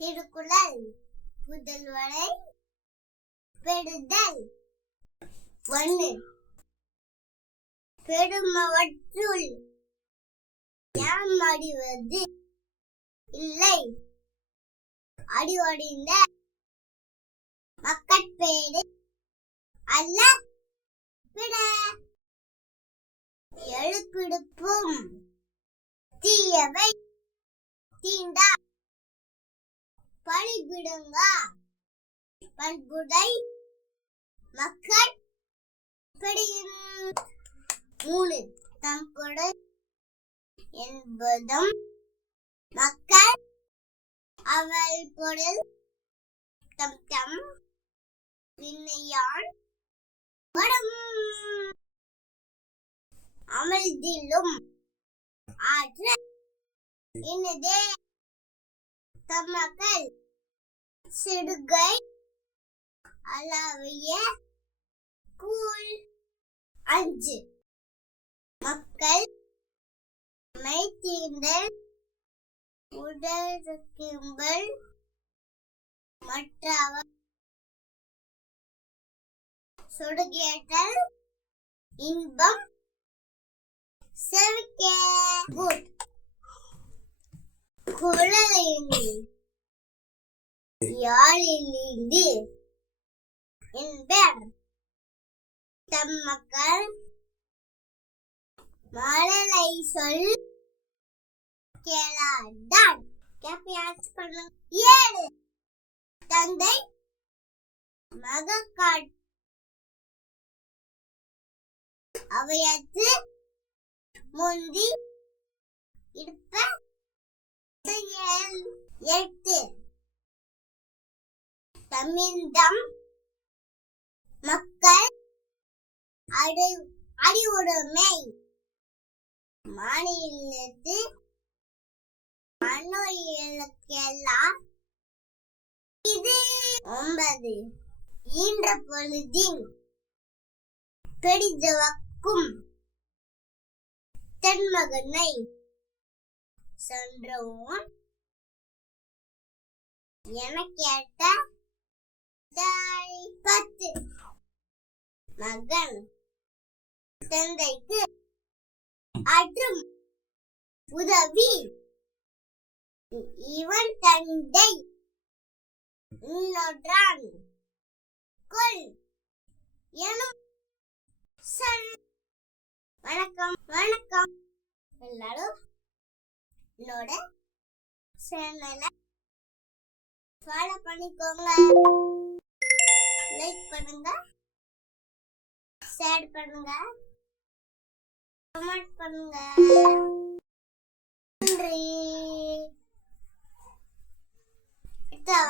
திருக்குறள் புதல்வரை பெறுதல். 1. பெருமவற்றுள் யாமறிவது இல்லை. அடிவடைந்த மக்கட்பேறு அல்ல பிற. எழுப்பிடுப்பும் தீயவை தீண்டா பழிபிடுங்க பண்புடை மக்கள் பெறுகின். 3. தம்பொடு என்பதும் மக்கள் அவள் பொருள் தம் தம் வினையான் படும். அமிழ்திலும் ஆற்ற இனிதே தமக்கள் சிடுகை அளவிய கூழ். 5. மக்கள் மைத்தீண்டல் உடற்கிம்பல் மற்றவர் சொடுகேட்டல் இன்பம் செவிக்கே. குழலினி யாழிலிந்து என்பர் தம் மக்கள் மழலை சொல் கேளாதான். 7. தந்தை மகக்காட் அவையத்து முந்தி இருப்ப. 8. தமிழ்தம் மக்கள் அறிவுடைமை மாநிலத்து மனோயியலுக்கெல்லாம் இது. 9. ஈன்ற பொழுதின் பெரிதுவக்கும் தன்மகனை சென்றோன் என கேட்ட. 10. மகன் தந்தைக்கு ஆற்றும் உதவி இவன் தந்தை இன்னொன்றான் கொள் எனும் சொல். வணக்கம் வணக்கம். எல்லாரும் என்னோட சேனலை ஃபாலோ பண்ணிக்கோங்க. லைக் பண்ணுங்க, ஷேர் பண்ணுங்க, கமெண்ட் பண்ணுங்க. நன்றி. Bye.